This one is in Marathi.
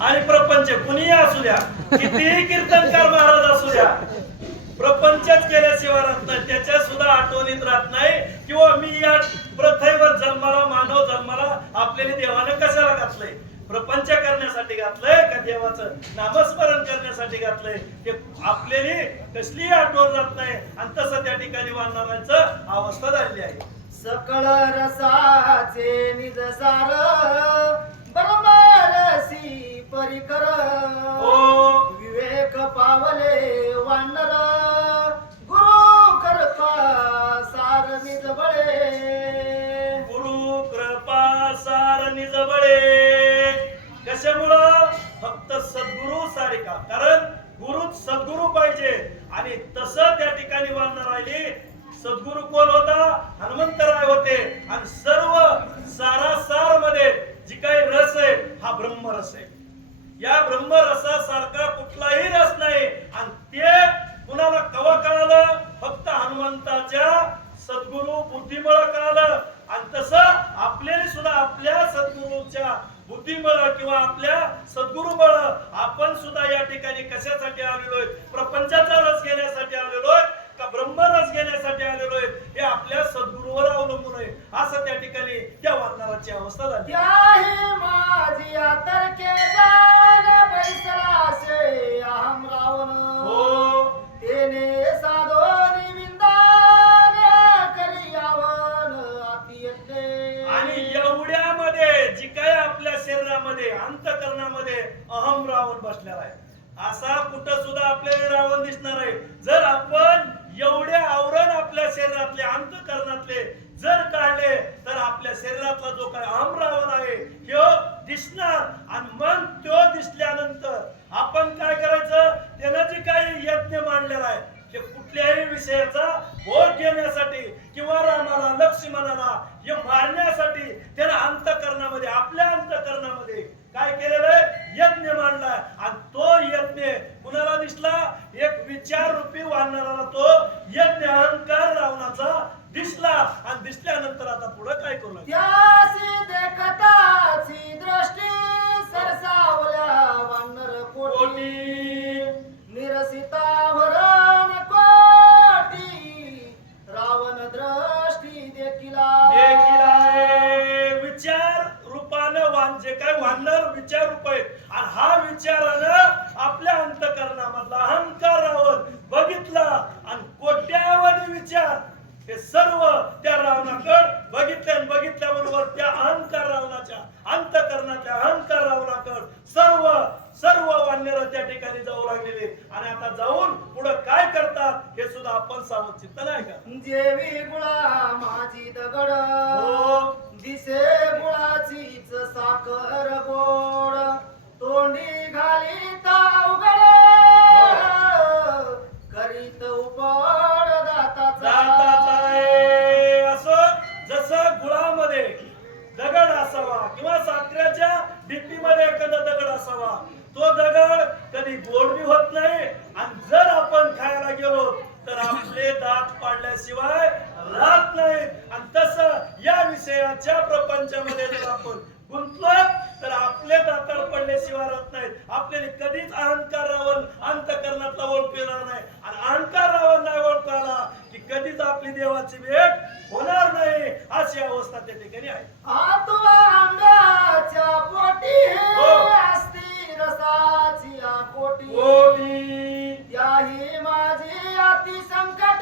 आणि प्रपंच कुणीही असू द्या, कितीही कीर्तनकार महाराज असू द्या, प्रपंचच केल्याशिवाय राहत नाही, त्याच्या सुद्धा आठवणीत राहत नाही किंवा मी या पृथ्वीवर जन्माला, मानव जन्माला आपल्याला देवाने कशाला घातलंय? प्रपंच करण्यासाठी घातलंय का देवाचं नामस्मरण करण्यासाठी घातलंय? ते आपल्याला कसलीही आठवण राहत नाही आणि तसं त्या ठिकाणी वाढणाऱ्यांचं अवस्था झालेली आहे. सकळ रसाचे निज सार ब्रह्मरसी परिकर हो विवेक पावले वानर गुरु कृपा सार निज बळे गुरु कृपा सार निज बळे. कशामुळं? फक्त सद्गुरु सारिका, कारण गुरु सद्गुरु पाहिजे आणि तसं त्या ठिकाणी वाढणार राहिली. सद्गुरु कोण होता? हनुमंतराय होते आणि सर्व सारासार मध्ये जी काही रस आहे हा ब्रह्मरस आहे. या ब्रह्मरसासारखा कुठलाही रस नाही आणि ते कुणाला कवा कळालं? फक्त हनुमंताच्या सद्गुरु बुद्धीमुळे कळालं. आणि तसं आपल्याला सुद्धा आपल्या सद्गुरूच्या बुद्धीमुळे किंवा आपल्या सद्गुरूमुळे आपण सुद्धा या ठिकाणी कशासाठी आलेलोय? प्रपंचाचा रस घेण्यासाठी आलेलोय का ब्रह्मरस घेण्यासाठी आलेलोय? हे आपल्या सद्गुरूवर अवलंबून आहे. असं त्या ठिकाणी त्या वानराची अवस्था झाली. त्याही माझी आतरके जाण बैसलासे अहम रावण हो तेने साधोनी विंदान करी यावन अति यत्ने. आणि एवढ्यामध्ये जी काय आपल्या शरीरामध्ये अंतकरणामध्ये अहम रावण बसलेला आहे, असा कुठं सुद्धा आपल्याला रावण दिसणार आहे. जर आपण एवढे आवरण आपल्या शरीरातले अंतकरणातले जर काढले तर आपल्या शरीरातला जो काय अहम रावण आहे तो दिसणार. आणि मग तो दिसल्यानंतर आपण काय करायचं? त्यानं जे काही यज्ञ मांडलेला आहे ते कुठल्याही विषयाचा भोग घेण्यासाठी किंवा रामाला लक्ष्मणाला हे मारण्यासाठी त्यानं अंतकरणामध्ये आपल्या अंतकरणामध्ये काय केलेलं आहे? यज्ञ मांडलाय. आणि तो यज्ञ कुणाला दिसला? एक विचार रूपी वानराला तो यज्ञ अहंकार रावणाचा दिसला. आणि दिसल्यानंतर आता पुढे काय करू लागला? त्यासी देखताची दृष्टी सरसावल्या वानर कोटी निरसिता वरण कोटी रावण दृष्टी देखिला विचार रूपानं जे काय वानर विचार रूप आहे आणि हा विचारानं आपल्या अंतकरणामधला अहंकार रावण बघितला आणि कोट्यावधी विचार हे सर्व त्या रावणाकडे बघितले आणि बघितल्याबरोबर त्या अहंकार रावणाच्या अंतकरणातल्या अहंकार रावणाकडे सर्व सर्व वानर त्या ठिकाणी जाऊ लागलेले. आणि आता जाऊन पुढे काय करतात हे सुद्धा आपण सावध चित्त नाही का? जेवी गुळा माझी दगड हो दिसे गुळाचीच साखर गोड तोंडी घालीत अवघड करीत उपड दाताचा. असं जसं गुळामध्ये दगड असावा किंवा साखरेच्या डिप्पीमध्ये एखादा दगड असावा, तो दगड कधी गोड बी होत नाही आणि जर आपण खायला गेलो तर आपले दात पाडल्याशिवाय राहत नाही. आणि तसं या विषयाच्या प्रपंचामध्ये जर आपण गुंतलो तर आपले दातार पडल्याशिवाय राहत नाहीत. आपल्याला कधीच अहंकार रावण अंतकरणातला ओळखू येणार नाही. आणि अहंकार रावण नाही ओळखू आला की कधीच आपली देवाची भेट होणार नाही. अशी अवस्था त्या ठिकाणी आहे. आतवा अंगाच्या पोटी असती रसाची कोटी कोटी त्याही माझी अति संकट